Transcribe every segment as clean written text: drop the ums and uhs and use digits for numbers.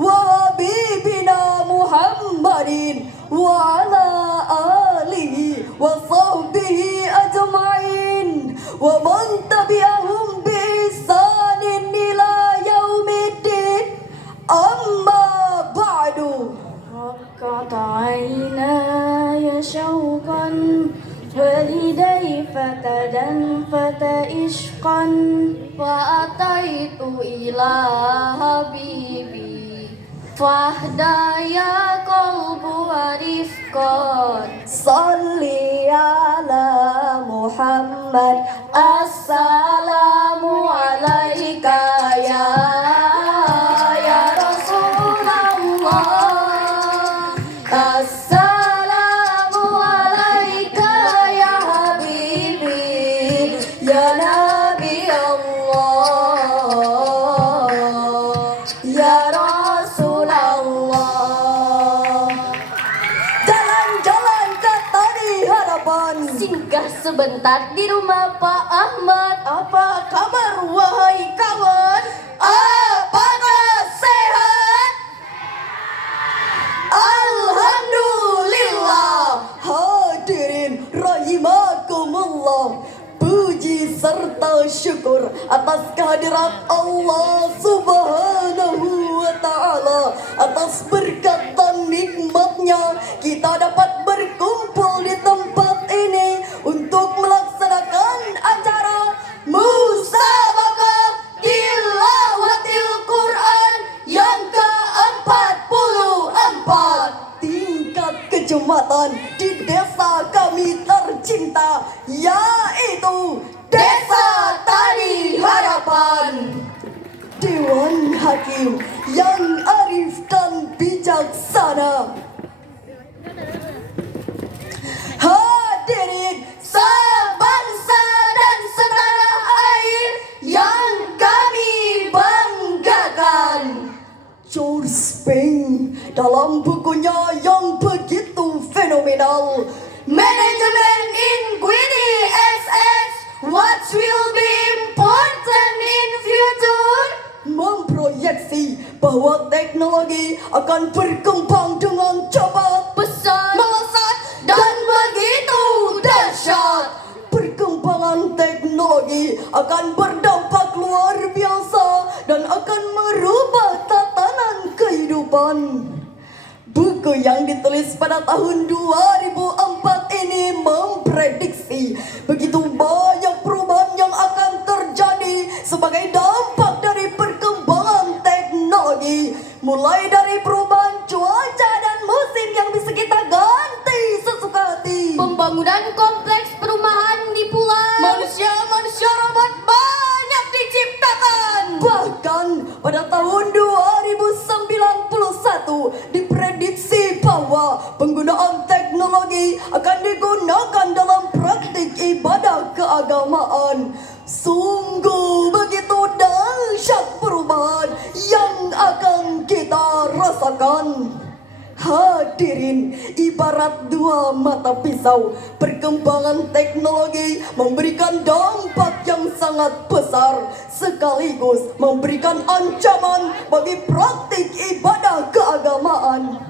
وحبيبنا محمد وعلى آله وصحبه أجمعين ومن تبعهم بإحسان إلى يوم الدين أما بعد رقت عيناي شوقا ولدي فتدنفت عشقا وأتيت إلى حبيبي فاهدايا قلب ورفقا صل على محمد السلام عليك يا رسول الله السلام عليك يا حبيبي يا نبي الله يا رسول الله. Jalan-jalan ke Tari Harapan, Singgah sebentar di rumah Pak Ahmad. apa kabar wahai kawan? Apakah sehat? Alhamdulillah. Hadirin rahimakumullah, puji serta syukur atas kehadirat Allah Subhanahu wa ta'ala. Atas berkat dan nikmatnya kita dapat berkumpul di tempat ini untuk melaksanakan acara Musabaqah Tilawatil Quran yang ke-44 tingkat kecamatan di desa kami tercinta, yaitu Desa Tari Harapan. Dewan Hakim yang arif dan bijaksana, hadirin sebangsa dan setanah air yang kami banggakan. George Peng dalam bukunya yang begitu fenomenal, Management Inquiry XX What Will Be Important in Future, memproyeksi bahwa teknologi akan berkembang dengan cepat, Pesat, melesat, dan begitu dahsyat. Perkembangan teknologi akan berdampak luar biasa dan akan merubah tatanan kehidupan. Buku yang ditulis pada tahun 2004 ini memprediksi begitu banyak perubahan yang akan terjadi sebagai dampak dari perkembangan teknologi. Mulai dari perubahan cuaca dan musim yang bisa kita ganti sesuka hati, pembangunan kompleks perumahan di pulau, manusia robot banyak diciptakan. Bahkan pada tahun 2091 diprediksi bahwa penggunaan teknologi akan digunakan dalam praktik ibadah keagamaan. Sungguh begitu dahsyat perubahan yang akan kita rasakan. Hadirin, ibarat dua mata pisau, perkembangan teknologi memberikan dampak yang sangat besar sekaligus memberikan ancaman bagi praktik ibadah keagamaan.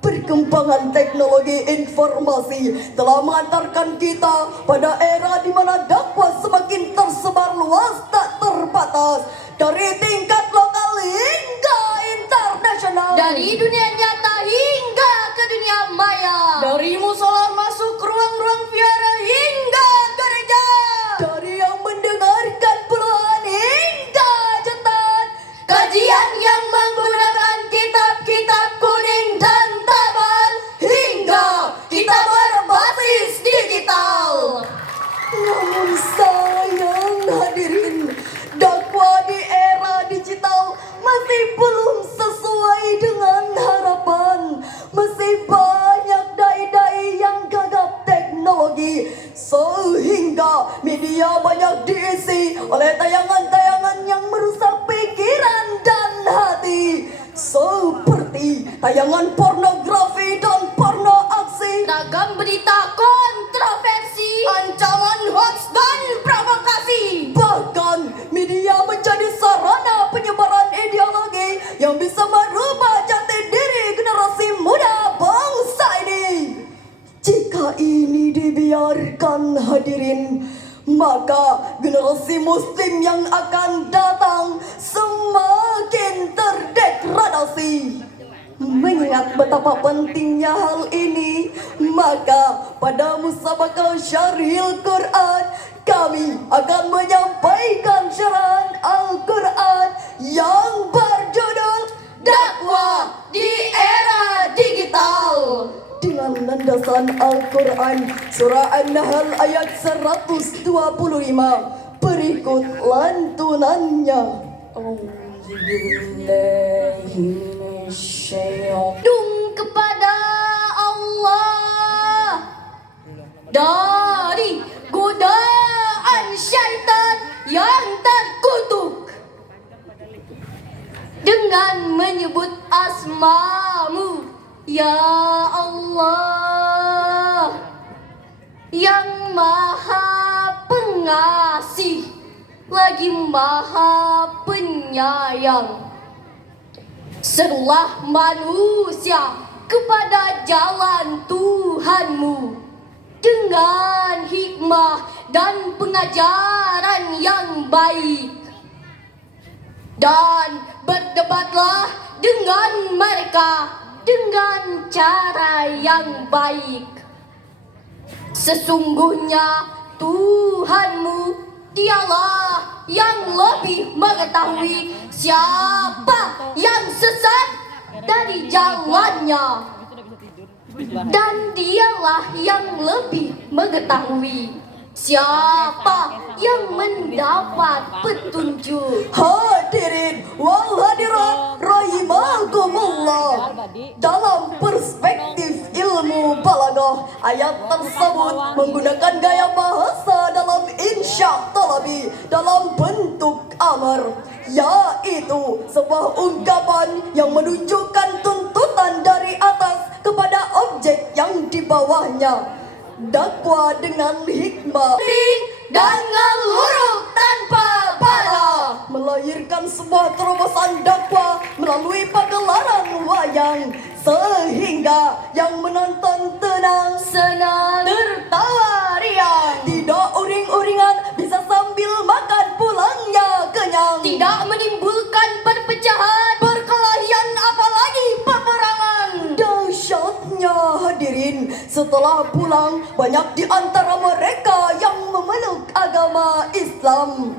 Perkembangan teknologi informasi telah mengantarkan kita pada era di mana dakwah semakin tersebar luas tak terbatas, dari tingkat lokal hingga internasional, dari dunia nyata hingga ke dunia maya, dari musola masuk ruang-ruang viara hingga gereja, dari yang mendengarkan puluhan hingga jutaan kajian yang menggunakan kitab-kitab kuning dan tebal hingga kita berbasis digital. Namun sayang hadirin, dakwah di era digital masih belum sesuai dengan harapan. Masih banyak dai-dai yang gagap teknologi, sehingga media banyak diisi oleh tayangan-tayangan yang merusak pikiran dan hati, seperti tayangan pornografi dan porno aksi, ragam berita kontroversi, ancaman hoax dan provokasi. Bahkan media menjadi sarana penyebaran ideologi yang bisa merusak hadirin, maka generasi muslim yang akan datang semakin terdegradasi. Mengingat betapa pentingnya hal ini, maka pada musabaqah syarhil Quran kami akan menyampaikan syarahan Al-Quran yang berjudul Dakwah di Era Digital. dengan landasan Al-Quran surah An-Nahl ayat 125. Berikut lantunannya. Dung kepada Allah dari godaan syaitan yang terkutuk, dengan menyebut asma-Mu ya Allah yang Maha Pengasih lagi Maha Penyayang. Serulah manusia kepada jalan Tuhanmu dengan hikmah dan pengajaran yang baik, dan berdebatlah dengan mereka dengan cara yang baik. Sesungguhnya Tuhanmu dialah yang lebih mengetahui siapa yang sesat dari jalannya, dan dialah yang lebih mengetahui siapa yang mendapat petunjuk. Hadirin wal hadirat rahimakumullah, dalam perspektif ilmu balaghah, ayat tersebut menggunakan gaya bahasa dalam insya talabi dalam bentuk amar, yaitu sebuah ungkapan yang menunjukkan tuntutan dari atas kepada objek yang di bawahnya. Dakwah dengan hikmah Dengan huruf tanpa pada, melahirkan sebuah terobosan dakwah melalui pagelaran wayang, sehingga yang menonton tenang, senang, tertawa riang, tidak uring-uringan, bisa sambil makan pulangnya kenyang, tidak menimbulkan perpecahan, perkelahian, apalagi peperangan. Dahsyatnya hadirin, setelah pulang banyak di antara mereka yang memeluk agama Islam.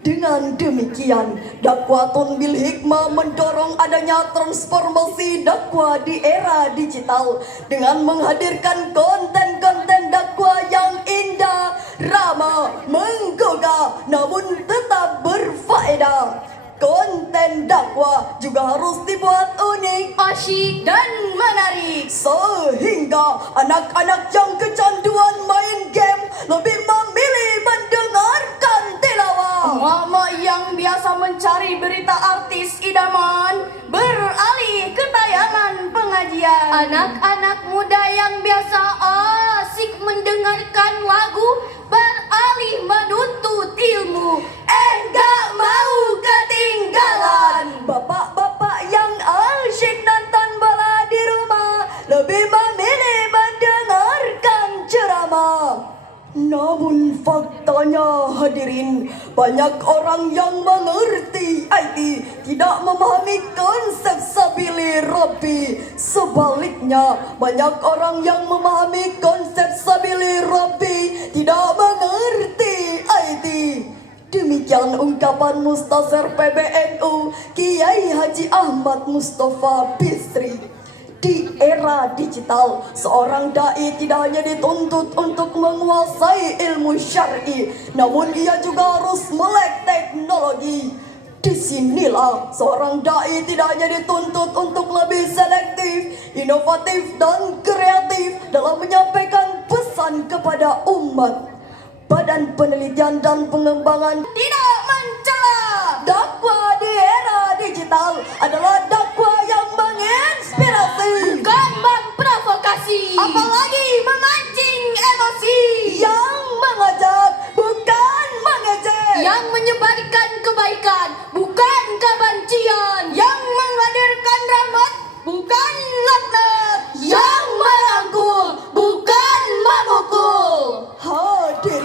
Dengan demikian, dakwatun bil hikmah mendorong adanya transformasi dakwah di era digital dengan menghadirkan konten-konten dakwah yang indah, ramah, menggugah, namun tetap berfaedah. Konten dakwah juga harus dibuat unik, Asyik dan menarik, sehingga anak-anak yang kecanduan main game lebih memilih mendengarkan tilawah. mama yang biasa mencari berita artis idaman beralih ke tayangan pengajian, anak-anak muda yang biasa asik mendengarkan lagu beralih menuntut ilmu. Gak mau ketinggalan. Bapak-bapak yang asyik nonton bola di rumah lebih memilih mendengarkan ceramah. Namun faktanya hadirin, banyak orang yang mengerti IT tidak memahami konsep sabili Rabbi. Sebaliknya, banyak orang yang memahami konsep sabili Rabbi tidak mengerti IT. Demikian ungkapan Mustazhar PBNU Kiai Haji Ahmad Mustafa Bisri. Di era digital, seorang dai tidak hanya dituntut untuk menguasai ilmu syar'i, namun ia juga harus melek teknologi. Disinilah seorang dai tidak hanya dituntut untuk lebih selektif, inovatif, dan kreatif dalam menyampaikan pesan kepada umat. Badan Penelitian dan Pengembangan Tidak mencela. dakwah di era digital adalah dakwah yang menginspirasi, Bukan memprovokasi, apalagi memancing emosi, yang mengajak bukan mengejek, yang menyebarkan kebaikan, bukan kebencian, yang menghadirkan rahmat bukan laknat, yang merangkul, bukan memukul. hadir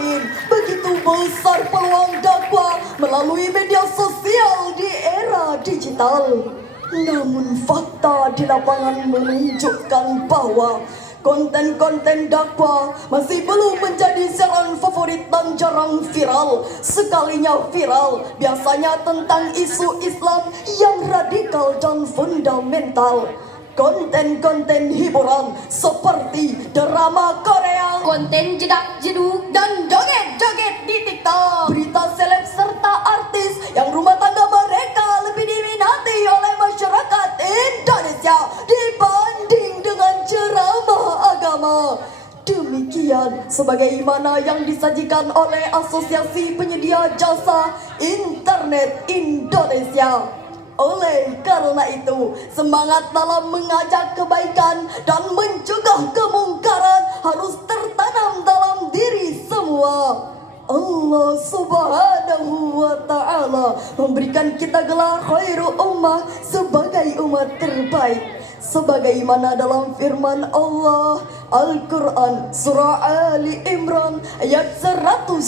digital. Namun fakta di lapangan menunjukkan bahwa konten-konten dakwah masih belum menjadi siaran favorit dan jarang viral. Sekalinya viral, biasanya tentang isu Islam yang radikal dan fundamental. Konten-konten hiburan seperti drama Korea, Konten jedak jeduk dan joget-joget di TikTok. Berita seleb serta artis yang rumah tangga mereka lebih diminati oleh masyarakat Indonesia dibanding dengan ceramah agama. Demikian sebagaimana yang disajikan oleh Asosiasi Penyedia Jasa Internet Indonesia. Oleh karena itu, semangat dalam mengajak kebaikan dan mencegah kemungkaran harus tertanam dalam diri semua. Allah Subhanahu wa Ta'ala memberikan kita gelar khairul ummah sebagai umat terbaik. Sebagaimana dalam firman Allah Al-Quran Surah Ali Imran ayat 110,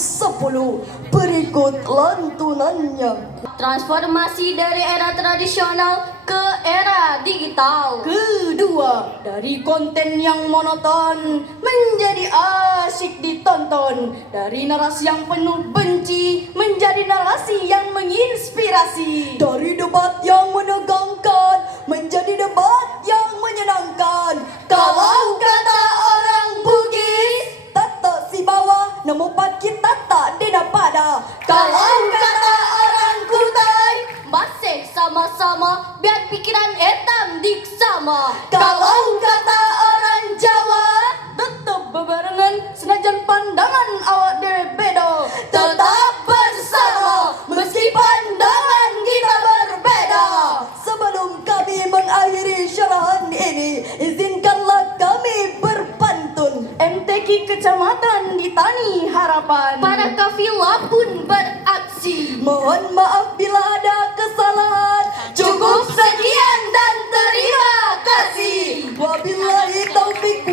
berikut lantunannya. Transformasi dari era tradisional ke era digital. Kedua, dari konten yang monoton menjadi asyik ditonton. Dari narasi yang penuh benci menjadi narasi yang menginspirasi. Dari debat yang menegangkan menjadi debat yang menyenangkan. Kalau kata orang Bugis, tata si bawah nemu pakit tata dina pada. Kalau kata orang Kutai, Masih sama-sama biar pikiran etam diksama. kalau kata orang Jawa, tetap bebarengan senajan pandangan awak dewe beda. Tetap bersama meski pandangan kita berbeda. Sebelum kami mengakhiri syarahan ini, izinkanlah kami berpantun. MTQ Kecamatan di Tani Harapan, Para kafilah pun beraksi. mohon maaf bila ada kesalahan. Cukup sekian dan terima kasih. Wabillahi taufik